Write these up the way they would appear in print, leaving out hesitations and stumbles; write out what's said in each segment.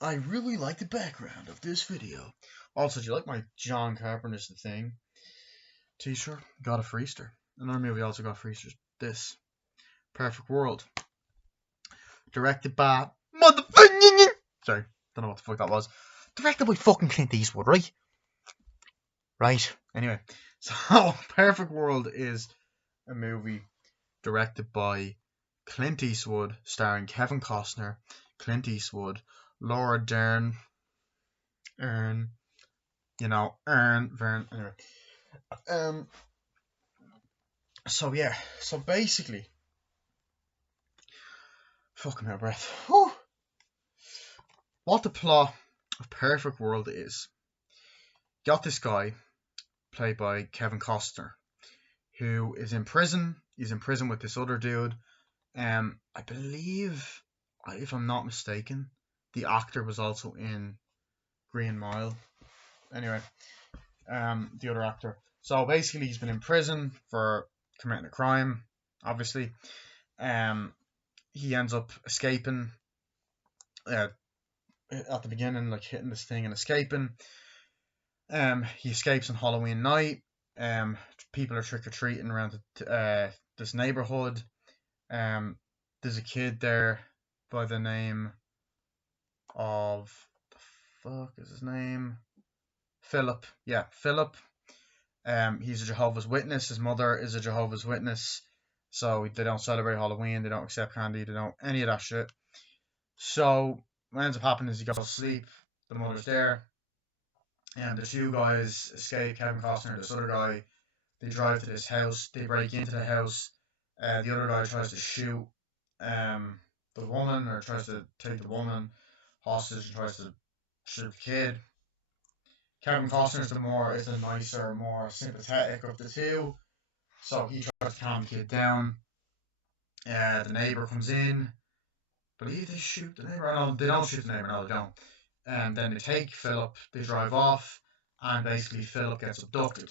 I really like the background of this video. Also, do you like my John Carpenter's The Thing t-shirt? Got it for Easter. Another movie I also got for Easter. This Perfect World, directed by motherfucking. Sorry, don't know what the fuck that was. Directed by fucking Clint Eastwood, right? Right. Anyway, so Perfect World is a movie directed by Clint Eastwood, starring Kevin Costner, Clint Eastwood, Laura Dern, Vern. Anyway. Um. So yeah. So basically, fucking my breath. Whew. What the plot of Perfect World is? Got this guy played by Kevin Costner, who is in prison. He's in prison with this other dude. I believe, if I'm not mistaken, the actor was also in Green Mile. Anyway, the other actor. So basically, he's been in prison for committing a crime. Obviously, he ends up escaping at the beginning, like hitting this thing and escaping. He escapes on Halloween night. People are trick or treating around this neighborhood. There's a kid there by the name of the fuck is his name? Philip. Yeah, Philip. He's a Jehovah's Witness. His mother is a Jehovah's Witness. So they don't celebrate Halloween. They don't accept candy. They don't any of that shit. So what ends up happening is he goes to sleep. The mother's there, and the two guys escape. Kevin Costner and this other guy. They drive to this house. They break into the house. The other guy tries to shoot the woman, or tries to take the woman hostage, and tries to shoot the kid. Kevin Costner is the nicer, more sympathetic of the two, so he tries to calm the kid down. The neighbor comes in. I believe they shoot the neighbor. No, they don't shoot the neighbor. No, they don't. And then they take Philip. They drive off, and basically Philip gets abducted.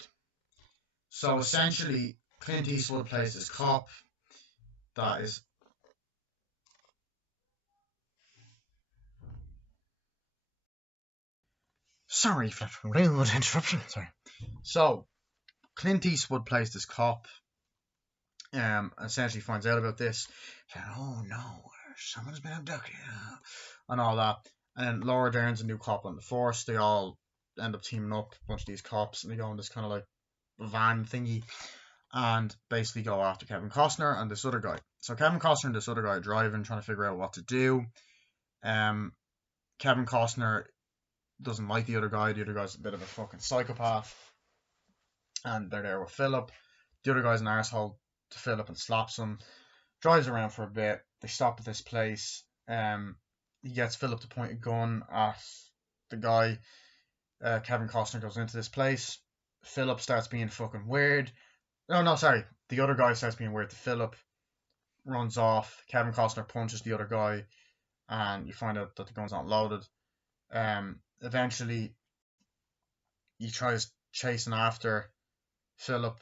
So essentially, Clint Eastwood plays this cop that is. Sorry for rude interruption. Sorry. So Clint Eastwood plays this cop. Essentially finds out about this. Said, "Oh no, someone's been abducted," and all that. And then Laura Dern's a new cop on the force. They all end up teaming up, a bunch of these cops, and they go in this kind of like van thingy, and basically go after Kevin Costner and this other guy. So Kevin Costner and this other guy are driving, trying to figure out what to do. Kevin Costner doesn't like the other guy. The other guy's a bit of a fucking psychopath, and they're there with Philip. The other guy's an arsehole to Philip and slaps him. Drives around for a bit. They stop at this place. He gets Philip to point a gun at the guy. Kevin Costner goes into this place. Philip starts being fucking weird. No, sorry. The other guy starts being weird to Philip. Runs off. Kevin Costner punches the other guy, and you find out that the gun's not loaded. Eventually, he tries chasing after Philip.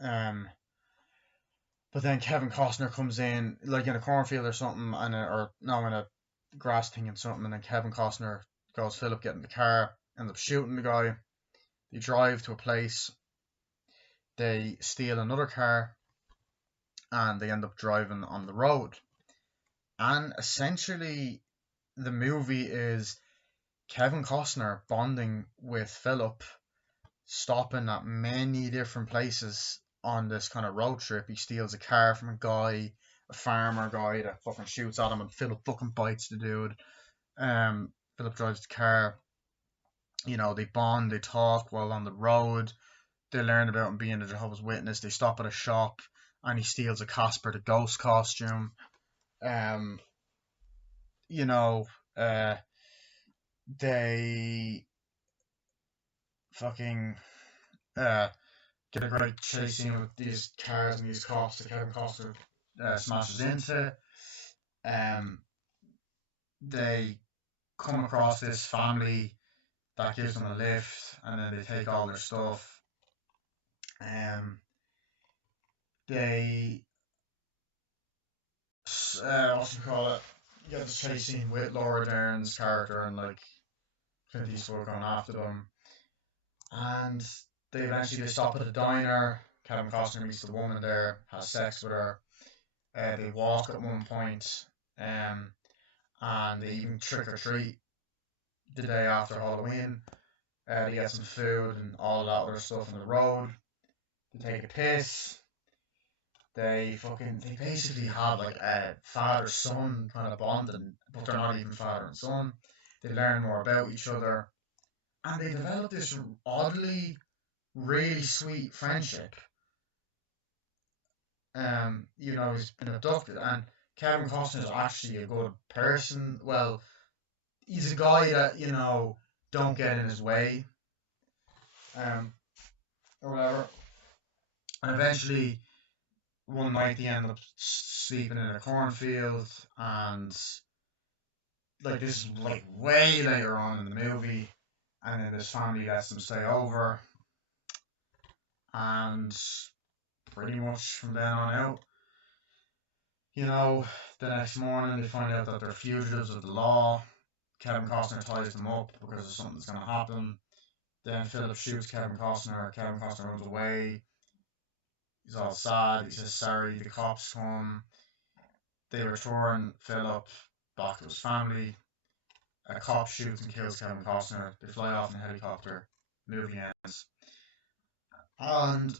But then Kevin Costner comes in, like in a cornfield or something, in a grass thing and something, and then Kevin Costner goes, "Philip, get in the car," ends up shooting the guy. They drive to a place, they steal another car, and they end up driving on the road. And essentially, the movie is Kevin Costner bonding with Philip, stopping at many different places on this kind of road trip. He steals a car from a guy, a farmer guy that fucking shoots at him, and Philip fucking bites the dude. Philip drives the car. They bond, they talk while on the road. They learn about him being a Jehovah's Witness. They stop at a shop, and he steals a Casper the Ghost costume. Um, you know, uh, they fucking get a great chase scene with these cars and these cops that Kevin Costner smashes into. They come across this family that gives them a lift, and then they take all their stuff. They what you call it? you got this chase scene with Laura Dern's character and like Clint Eastwood going after them, and they stop at a diner. Kevin Costner meets the woman there, has sex with her. They walk at one point, um, and they even trick or treat the day after Halloween. They get some food and all that other stuff on the road. They take a piss. They basically have like a father son kind of bonding, but they're not even father and son. They learn more about each other, and they develop this oddly really sweet friendship. He's been abducted, and Kevin Costner is actually a good person. Well, he's a guy that don't get in his way, um, or whatever. And eventually, one night they end up sleeping in a cornfield, and like this is like way later on in the movie, and then this family lets them stay over, and pretty much from then on out, you know, the next morning they find out that they're fugitives of the law. Kevin Costner ties them up because of something that's going to happen. Then Philip shoots Kevin Costner. Kevin Costner runs away. He's all sad. He says sorry. The cops come. They return Philip back to his family. A cop shoots and kills Kevin Costner. They fly off in a helicopter. Movie ends. And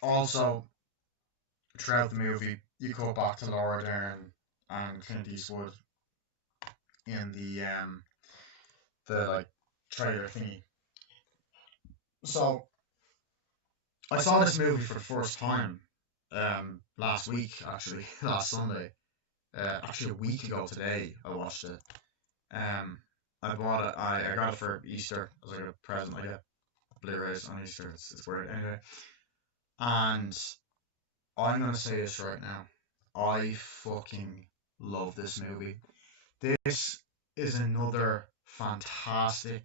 also, throughout the movie, you go back to Laura Dern and Clint Eastwood in the like trailer thingy. So I saw this movie for the first time last week, actually, last Sunday. Actually, a week ago today, I watched it. I bought it. I got it for Easter as like a present. I get Blu-rays on Easter. It's weird anyway. And I'm gonna say this right now. I fucking love this movie. This is another fantastic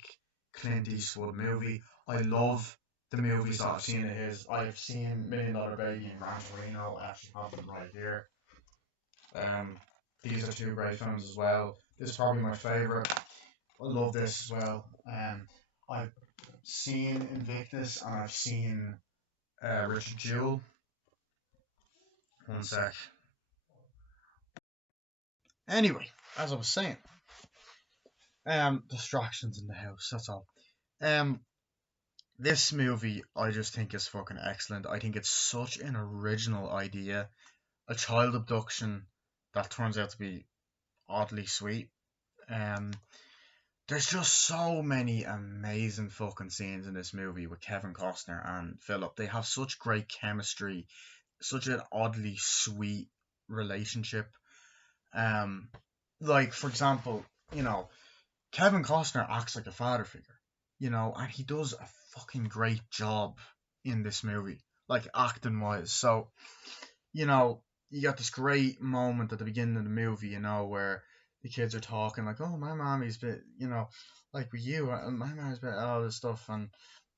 Clint Eastwood movie. I love the movies that I've seen of his. I've seen $1 Million Baby and Gran Torino. I actually have them right here. These are two great films as well. This is probably my favourite. I love this as well. I've seen Invictus and I've seen Richard Jewell. One sec. Anyway, as I was saying, distractions in the house. That's all. This movie I just think is fucking excellent. I think it's such an original idea. A child abduction that turns out to be oddly sweet. Um, there's just so many amazing fucking scenes in this movie with Kevin Costner and Philip. They have such great chemistry, such an oddly sweet relationship. Um, like for example, Kevin Costner acts like a father figure, and he does a fucking great job in this movie, like acting wise. So, you got this great moment at the beginning of the movie, where the kids are talking like, "Oh, my mommy's been, like with you, my mommy's been all this stuff," and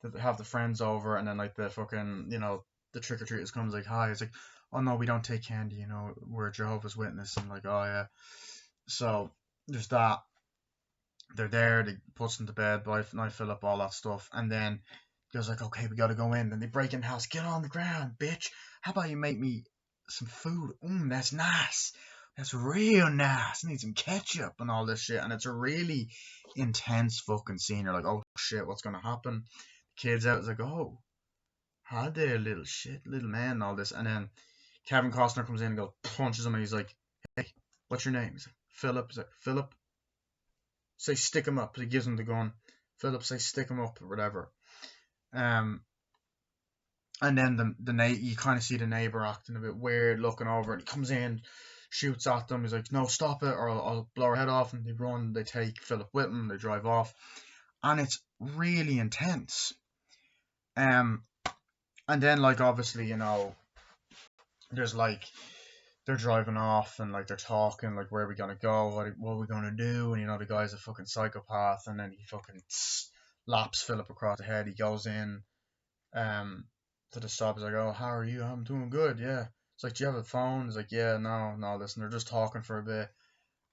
they have the friends over, and then like the fucking, the trick or treaters comes like, "Hi," it's like, "Oh no, we don't take candy, we're Jehovah's Witness," and like, "Oh yeah," so there's that. They're there, they puts them to bed, night fill up all that stuff, and then he goes like, "Okay, we gotta go in." Then they break in the house. "Get on the ground, bitch. How about you make me some food? That's nice. That's real nice. I need some ketchup and all this shit." And it's a really intense fucking scene. You're like, "Oh shit, what's gonna happen?" The kid's out. It's like, "Oh, hi there, little shit, little man," and all this. And then Kevin Costner comes in and goes, punches him, and he's like, "Hey, what's your name?" He's like, "Philip." He's like, "Philip, say stick him up." He gives him the gun. Philip, say stick him up or whatever. Um, and then you kind of see the neighbor acting a bit weird, looking over, and he comes in, shoots at them. He's like, "No, stop it, or I'll blow her head off." And they run. They take Philip with them. They drive off, and it's really intense. Um, and then like obviously there's like they're driving off and like they're talking like, "Where are we gonna go? What are we gonna do?" And the guy's a fucking psychopath, and then he fucking slaps Philip across the head. He goes in um to the stop. He's like, "Oh, how are you?" "I'm doing good, yeah." It's like, "Do you have a phone?" He's like, "Yeah, no, no." Listen, they're just talking for a bit,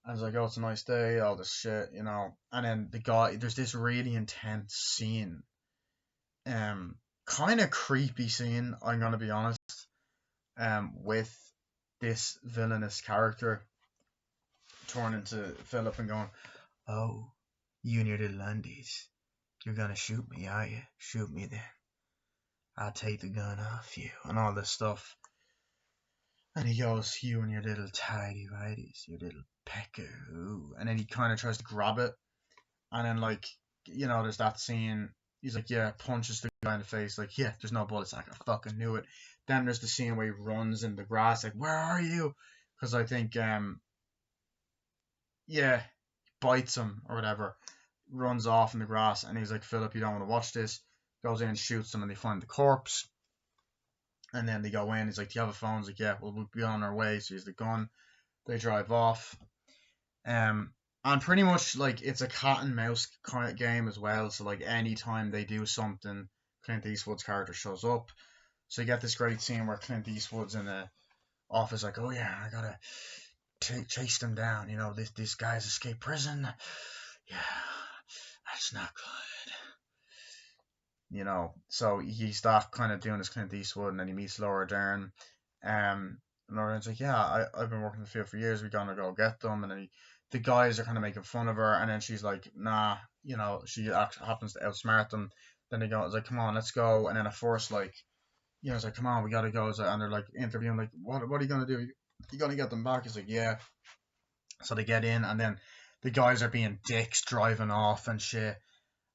I was like, oh, it's a nice day, all this shit, you know. And then the guy, there's this really intense scene, um, kind of creepy scene. I'm gonna be honest, with this villainous character turning to Philip and going, "Oh, you and your little undies, you're gonna shoot me, are you? Shoot me then. I'll take the gun off you," and all this stuff. And he goes, "You and your little tidy whities, your little pecker," ooh. And then he kind of tries to grab it, and then like, you know, there's that scene. He's like, yeah, punches the guy in the face, like, yeah, there's no bullets. Like, I fucking knew it. Then there's the scene where he runs in the grass, like, where are you? Because I think, yeah, bites him or whatever, runs off in the grass, and he's like, Philip, you don't want to watch this. Goes in, shoots him, and they find the corpse. And then they go in. He's like, do you have a phone? He's like, yeah, well, we'll be on our way. So he's the gun. They drive off. Um, and pretty much like it's a cat and mouse kind of game as well. So like anytime they do something, Clint Eastwood's character shows up. So you get this great scene where Clint Eastwood's in the office, like, oh yeah, I gotta chase them down. You know, this guy's escaped prison. Yeah, that's not good. You know, so he's that kind of doing his Clint Eastwood, and then he meets Laura Dern. Laura Dern's like, yeah, I've been working in the field for years. We're gonna go get them, and then the guys are kind of making fun of her, and then she's like, nah, you know, she happens to outsmart them. Then they go, it's like, come on, let's go. And then at first, like, you know, it's like, come on, we gotta go. And they're like interviewing, like, what are you gonna do? You gonna get them back? He's like, yeah. So they get in, and then the guys are being dicks, driving off and shit.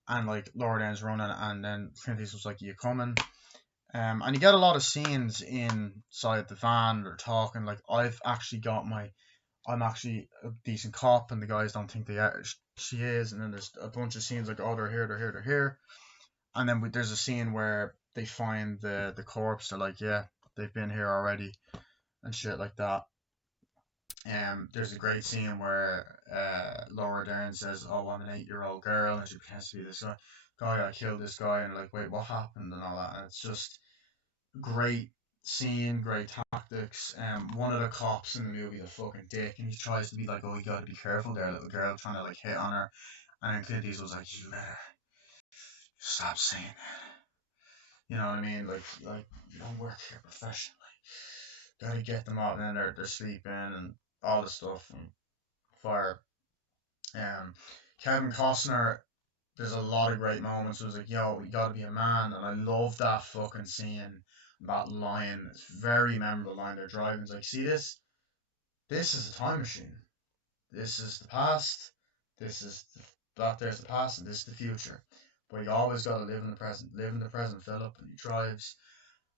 And like Laura Dern's running, and then Clint Eastwood's like, "You coming?" And you get a lot of scenes inside the van. They're talking like, I'm actually a decent cop, and the guys don't think they are. She is. And then there's a bunch of scenes like, oh, they're here, they're here, they're here. And then there's a scene where they find the corpse. They're like, yeah, they've been here already, and shit like that. There's a great scene where Laura Dern says, "Oh, I'm an 8-year-old girl," and she pretends to be this guy. I killed this guy, and like, wait, what happened, and all that. And it's just great scene, great tactics. One of the cops in the movie is a fucking dick, and he tries to be like, "Oh, you gotta be careful there, little girl," trying to like hit on her, and then Clint Eastwood's like, "You better stop saying that." You know what I mean? Like you don't work here professionally. Gotta get them out, and then they're sleeping and all this stuff and fire. Um, Kevin Costner, there's a lot of great moments. It was like, yo, you gotta be a man, and I love that fucking scene. That line, it's a very memorable line. They're driving, it's like, see this? This is a time machine. This is the past. This is that. There's the past, and this is the future. But you always gotta live in the present. Live in the present, Philip. And he drives,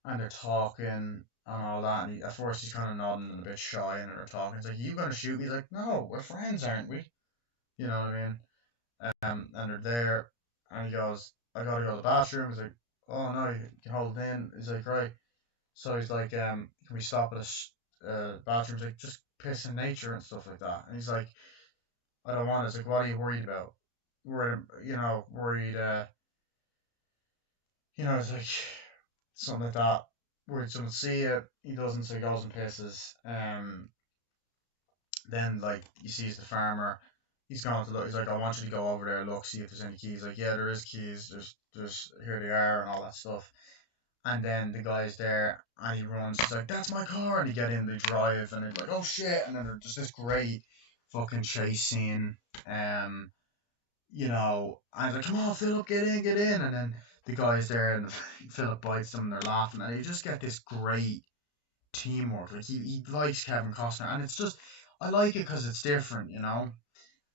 and they're talking and all that. And at first he's kind of nodding and a bit shy, and they're talking. It's like, you gonna shoot me? He's like, no, we're friends, aren't we? You know what I mean? And they're there, and he goes, I gotta go to the bathroom. He's like, oh no, you can hold it in. He's like, right. So he's like, can we stop at a bathroom? He's like, just piss in nature and stuff like that. And he's like, I don't want it. It's like, what are you worried about? Worried, it's like something like that. Worried someone see it. He doesn't, so he goes and pisses. Then like he sees the farmer. He's going to look. He's like, I want you to go over there, look, see if there's any keys. Like, yeah, there is keys. There's here they are and all that stuff. And then the guy's there, and he runs. He's like, that's my car. And he get in, they drive, and they're like, oh shit. And then there's just this great fucking chase scene. And he's like, come on, Philip, get in, get in. And then the guy's there, and Philip bites them, and they're laughing, and you just get this great teamwork. Like he likes Kevin Costner, and it's just I like it because it's different, you know.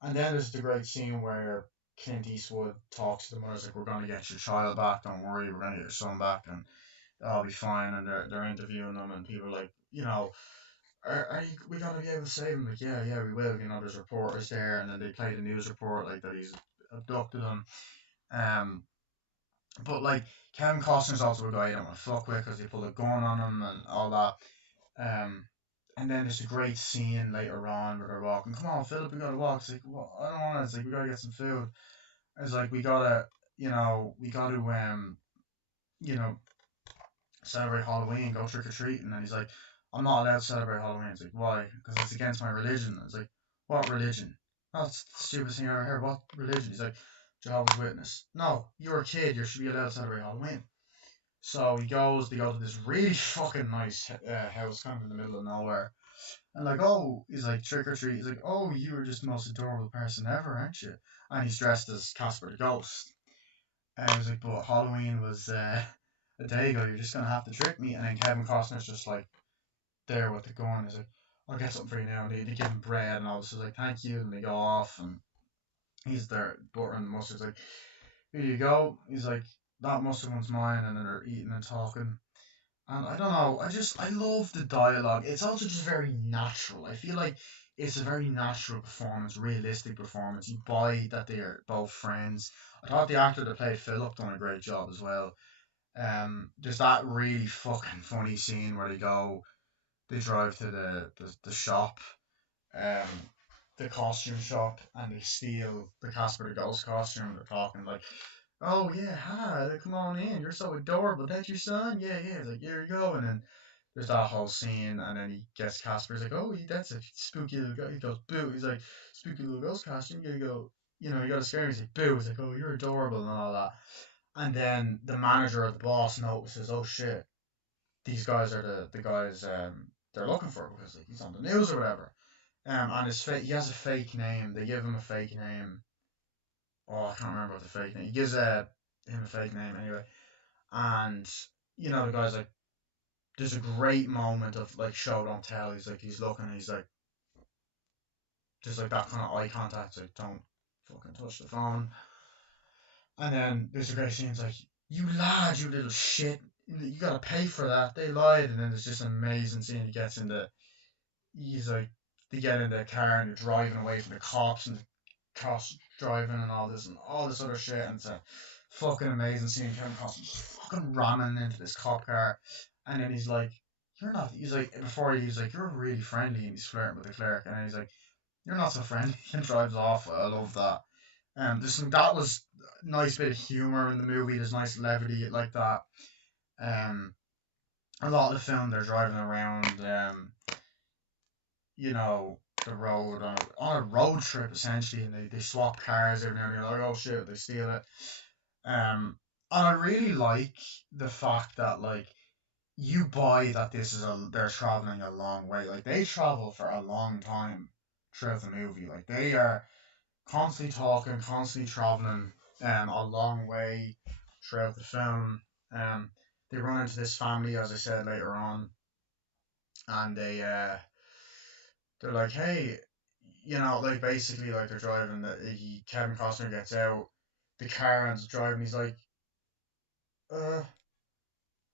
And then there's the great scene where Clint Eastwood talks to the mother, like, "We're gonna get your child back. Don't worry, we're gonna get your son back, and I'll be fine." And they're interviewing them, and people are like, are you, we gonna be able to save him? Like, yeah, yeah, we will. There's reporters there, and then they play the news report like that he's abducted them. Um, but like Kevin Costner's also a guy you don't want to fuck with because they pull a gun on him and all that. Um, and then there's a great scene later on where they're walking. Come on, Philip, we gotta walk. It's like, well, I don't want to. It's like, we gotta get some food. It's like, we gotta, you know, celebrate Halloween, go trick or treating. And he's like, I'm not allowed to celebrate Halloween. It's like, why? Because it's against my religion. It's like, what religion? That's the stupidest thing I ever heard. What religion? He's like, Jehovah's Witness. No, you're a kid. You should be allowed to celebrate Halloween. So he goes, they go to this really fucking nice house, kind of in the middle of nowhere. And like, oh, he's like, trick or treat. He's like, oh, you were just the most adorable person ever, aren't you? And he's dressed as Casper the Ghost. And I was like, but Halloween was a day ago. You're just gonna have to trick me. And then Kevin Costner's just like there with the gun. He's like, I'll get something for you now. And they give him bread and all this. He's like, thank you. And they go off. And he's there, buttering the mustard. He's like, here you go. He's like, that mustard one's mine. And then they're eating and talking. And I don't know, I love the dialogue. It's also just very natural. I feel like it's a very natural performance, realistic performance. You buy that they are both friends. I thought the actor that played Philip done a great job as well. There's that really fucking funny scene where they drive to the shop, um, the costume shop, and they steal the Casper the Ghost costume. They're talking like, oh yeah, hi, come on in. You're so adorable. That's your son? Yeah, yeah. It's like, here you go. And then there's that whole scene, and then he gets Casper. He's like, oh, that's a spooky little guy. He goes, boo. He's like, spooky little ghost costume. You gotta go, you gotta scare him. He's like, boo. He's like, oh, you're adorable and all that. And then the manager or the boss notices, oh shit, these guys are the guys they're looking for because like, he's on the news or whatever. And he has a fake name. They give him a fake name. Oh, I can't remember what the fake name. He gives him a fake name anyway. And the guy's like, there's a great moment of like show don't tell. He's like, he's looking, and he's like, just like that kind of eye contact. Like, don't fucking touch the phone. And then there's a great scene. It's like, you lad, you little shit, you gotta pay for that. They lied. And then there's just an amazing scene. He's like, they get in the car and they're driving away from the cops, and the cops driving and all this other shit. And it's a fucking amazing scene. Kevin Costner just fucking ramming into this cop car. And then he's like, he's like, before he's like, you're really friendly, and he's flirting with the clerk. And then he's like, you're not so friendly, and drives off. I love that. That was a nice bit of humor in the movie. There's nice levity like that. Um, a lot of the film they're driving around, the road on a road trip essentially, and they swap cars every now and then. You're like, oh shit, they steal it. And I really like the fact that like you buy that they're traveling a long way. Like they travel for a long time throughout the movie. Like they are constantly talking, constantly traveling a long way throughout the film. They run into this family, as I said later on, and they're like, hey, like basically like they're driving. Kevin Costner gets out the car and is driving. He's like, uh,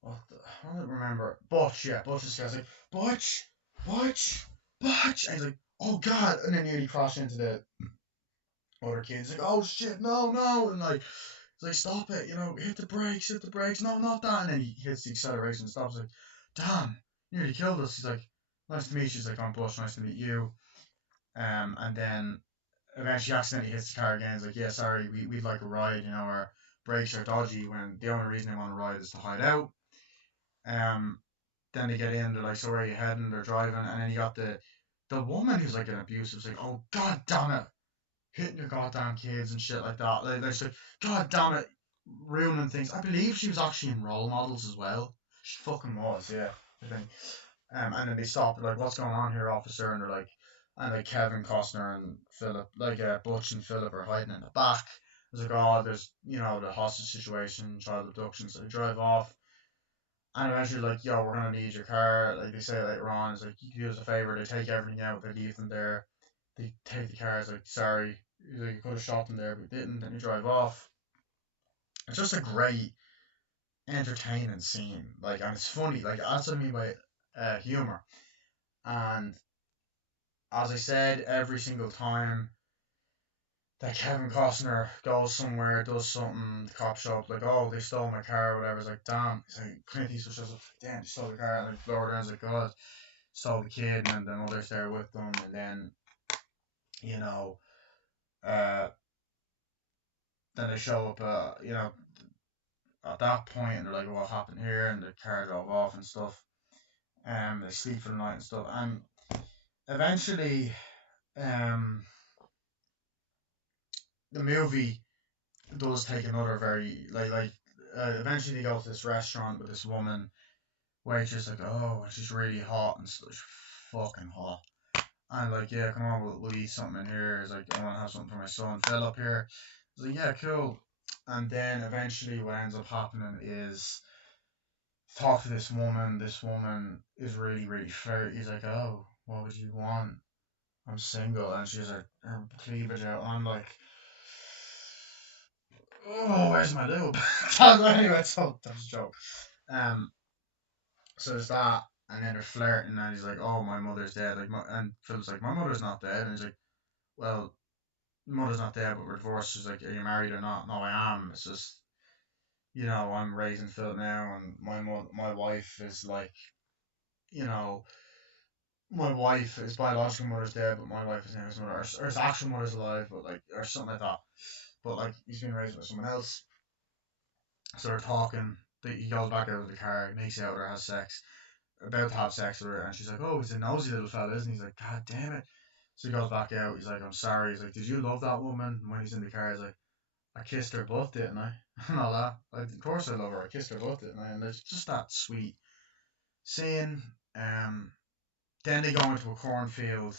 I don't remember. Butch, yeah, Butch is like, Butch, Butch, Butch. And he's like, oh god, and then nearly crashed into the other kid. He's like, oh shit, no, no, and like, he's like, stop it, hit the brakes, no, not that. And then he hits the acceleration and stops. Like, damn, nearly killed us. He's like, nice to meet you. He's like, I'm Butch, nice to meet you. And then eventually accidentally hits the car again. He's like, yeah, sorry, we'd like a ride. Our brakes are dodgy. When the only reason they want to ride is to hide out. Um, then they get in. They're like, so where are you heading? They're driving, and then you got the woman who's like an abusive. It's like, oh god damn it, hitting your goddamn kids and shit like that. Like, she's like, god damn it, ruining things. I believe she was actually in Role Models as well. She fucking was, yeah. I think. And then they stop. They're like, what's going on here, officer? And they're like, Kevin Costner and Philip, like Butch and Philip are hiding in the back. It's like, oh, there's the hostage situation, child abduction. So they drive off. And eventually, like, yo, we're gonna need your car. Like they say later on, it's like, you can do us a favor. They take everything out. They leave them there. They take the car. It's like, sorry, like, you could have shot them there, but you didn't. Then you drive off. It's just a great, entertaining scene. Like, and it's funny. Like, that's what I mean by humor. And as I said, every single time that Kevin Costner goes somewhere, does something, the cops show up, like, oh, they stole my car or whatever. It's like, damn. It's like, Clint Eastwood shows up, damn, they stole the car. And like, Laura Dern's like, God, stole the kid, and the mother's there with them. And then, uh, then they show up, at that point, and they're like, what happened here? And the car drove off and stuff. They sleep for the night and stuff. And eventually, um, the movie does take another very eventually they go to this restaurant with this woman waitress like, oh, she's really hot and stuff. She's fucking hot. And like, yeah, come on, we'll eat something in here. It's like, I want to have something for my son Philip here. It's like, yeah, cool. And then eventually what ends up happening is talk to this woman. This woman is really, really fair. He's like, oh, what would you want? I'm single. And she's like, her cleavage out. And I'm like, oh, where's my lube? Anyway, so that's a joke. Um, so there's that. And then they're flirting, and he's like, "Oh, my mother's dead." And Philip's like, "My mother's not dead." And he's like, "Well, mother's not dead, but we're divorced." She's like, "Are you married or not?" "No, I am. It's just, I'm raising Phil now, and my wife is like, you know, my wife, his biological mother's dead, but my wife is now his mother, or his actual mother's alive, but like, or something like that. But like, he's been raised by someone else." So they're talking. He goes back out of the car, makes out with her, has sex, about to have sex with her, and she's like, "Oh, he's a nosy little fella, isn't he?" He's like, "God damn it." So he goes back out. He's like, "I'm sorry." He's like, "Did you love that woman?" And when he's in the car, he's like, "I kissed her butt, didn't I?" And all that. Like, of course I love her. I kissed her butt, didn't I? And there's just that sweet scene. Um, then they go into a cornfield,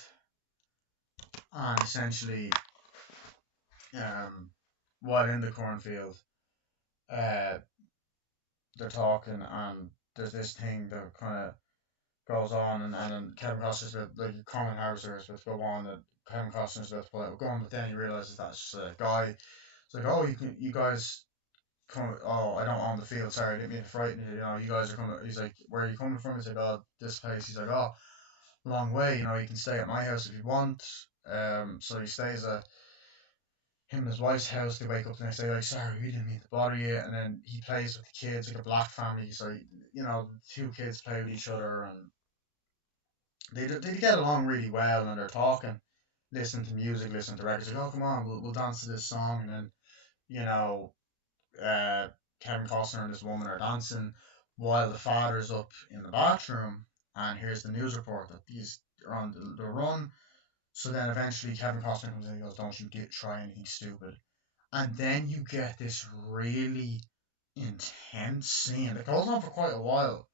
and essentially, while in the cornfield, uh, they're talking, and there's this thing that kind of goes on, and then Kevin Costner's like Common Hauser is supposed to go on that Kevin Costner's supposed to pull out a gun, but then he realizes that's just a guy. It's like, oh, you guys come. Oh, I don't own the field. Sorry, I didn't mean to frighten you. You guys are coming. He's like, where are you coming from? He's like, oh, this place. He's like, oh, a long way. You can stay at my house if you want. So he stays at him and his wife's house. They wake up the next day like, sorry, we didn't mean to bother you. And then he plays with the kids like a black family. So the two kids play with each other, and they get along really well, and they're talking, listen to music, listen to records. Like, oh, come on, we'll dance to this song, and then you know, uh, Kevin Costner and this woman are dancing while the father's up in the bathroom, and here's the news report that these are on the run. So then eventually Kevin Costner comes in and goes, "Don't you try anything stupid." And then you get this really intense scene that goes on for quite a while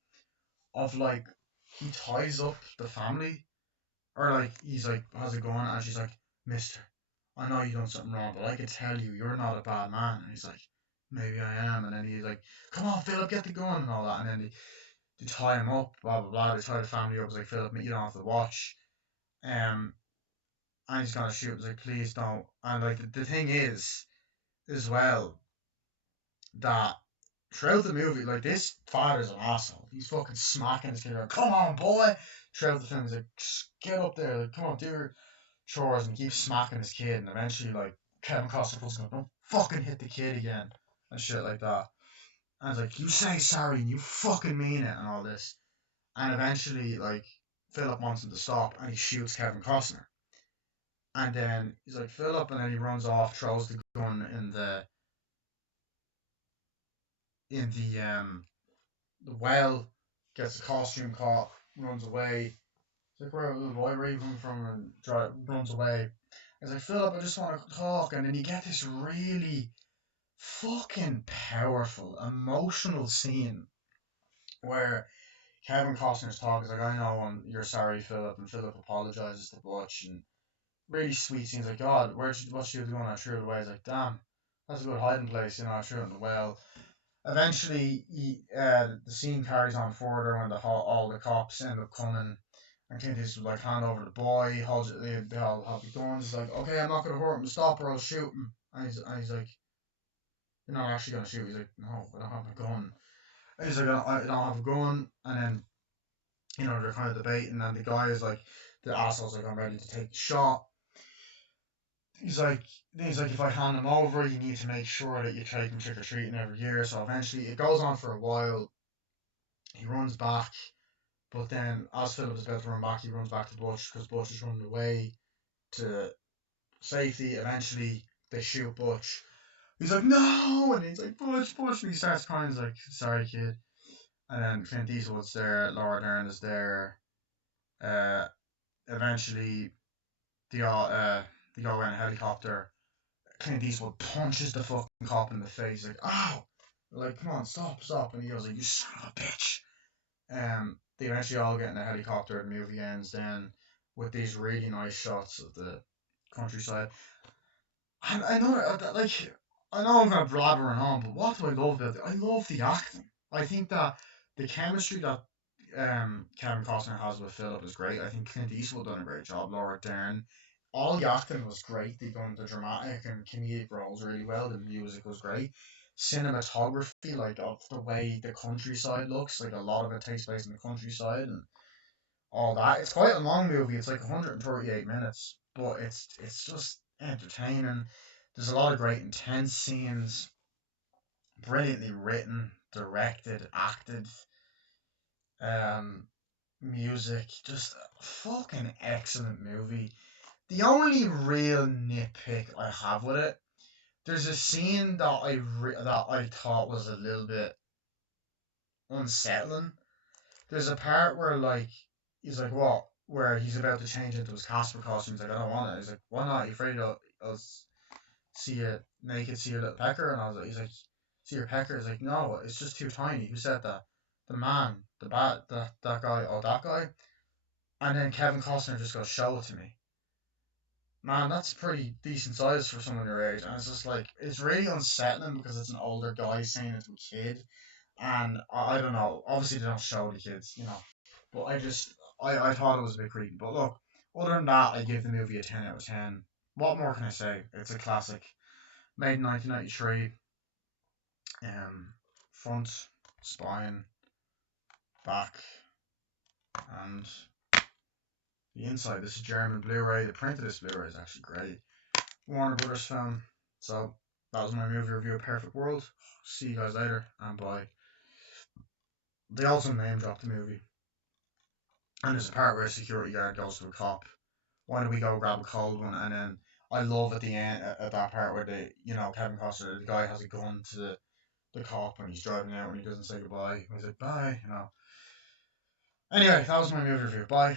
of like he ties up the family, or like he's like, "How's it going?" And she's like, "Mister, I know you done something wrong, but I can tell you're not a bad man." And he's like, "Maybe I am." And then he's like, "Come on, Philip, get the gun," and all that. And then they tie him up, blah blah blah. They tie the family up. It's like, "Philip, you don't have to watch." Um, and he's gonna shoot. It's like, "Please don't." And like the thing is, as well, that throughout the movie, like this father's an asshole. He's fucking smacking his kid. Like, "Come on, boy!" Throughout the film, he's like, "Get up there! Like, come on, do your chores," and he keeps smacking his kid, and eventually like Kevin Costner pulls him, "Don't fucking hit the kid again," and shit like that. And it's like, "You say sorry and you fucking mean it," and all this. And eventually like Philip wants him to stop, and he shoots Kevin Costner. And then he's like, "Philip," and then he runs off, throws the gun in the well, gets the costume caught, runs away. It's like, "Where, little boy, where are you coming from?" And runs away. He's like, "Philip, I just want to talk." And then you get this really fucking powerful, emotional scene where Kevin Costner's talking. He's like, "I know, and you're sorry, Philip." And Philip apologizes to Butch, and really sweet scenes. Like, "God, what's you doing?" "I threw it away." He's like, "Damn, that's a good hiding place." "I threw it in the well." Eventually, the scene carries on further when all the cops end up coming, and Clint Eastwood like hand over the boy, holds it, they all have the guns. He's like, "Okay, I'm not gonna hurt him. Stop or I'll shoot him." And he's like, "You're not actually gonna shoot." He's like, "No, I don't have a gun." And he's like, "I don't have a gun." And then they're kind of debating, and the guy is like, the asshole's like, "I'm ready to take the shot." He's like, "If I hand him over, you need to make sure that you take him trick or treating every year." So eventually, it goes on for a while. He runs back, but then as Philip is about to run back, he runs back to Butch because Butch is running away to safety. Eventually, they shoot Butch. He's like, "No!" And he's like, "Butch, Butch." And he starts crying. He's like, "Sorry, kid." And then Clint Eastwood's there, Laura Dern is there. Uh, Eventually, they go in a helicopter. Clint Eastwood punches the fucking cop in the face, like, ow! Like, come on, stop. And he goes like, you son of a bitch. They eventually all get in a helicopter, and the movie ends then with these really nice shots of the countryside. And I know, like, I know I'm kind of blabbering on, but what do I love about it? I love the acting. I think that the chemistry that Kevin Costner has with Philip is great. I think Clint Eastwood done a great job. Laura Dern, all the acting was great. They done the dramatic and comedic roles really well. The music was great. Cinematography, like of the way the countryside looks, like a lot of it takes place in the countryside and all that. It's quite a long movie. It's like 138 minutes, but it's just entertaining. There's a lot of great intense scenes, brilliantly written, directed, acted, um, music. Just a fucking excellent movie. The only real nitpick I have with it, there's a scene that I thought was a little bit unsettling. There's a part where like he's like what? Where he's about to change into his Casper costume. He's like, I don't want it. He's like, why not? You afraid I'll see you naked, see your little pecker? And I was like, he's like, see your pecker? He's like, no, it's just too tiny. Who said that? The man, that guy, oh that guy. And then Kevin Costner just goes, show it to me. Man, that's pretty decent size for someone your age. And it's just like, it's really unsettling because it's an older guy saying it to a kid. And I don't know. Obviously, they don't show the kids, you know. But I thought it was a bit creepy. But look, other than that, I give the movie a 10 out of 10. What more can I say? It's a classic. Made in 1993. Front, spine, back, and the inside. This is German Blu-ray. The print of this Blu-ray is actually great. Warner Brothers film. So that was my movie review of Perfect World. See you guys later, and bye. They also name dropped the movie. And there's a part where a security guard goes to a cop. Why don't we go grab a cold one? And then I love at the end at that part where Kevin Costner, the guy has a gun to the cop when he's driving out and he doesn't say goodbye. He's like bye. Anyway, that was my movie review. Bye.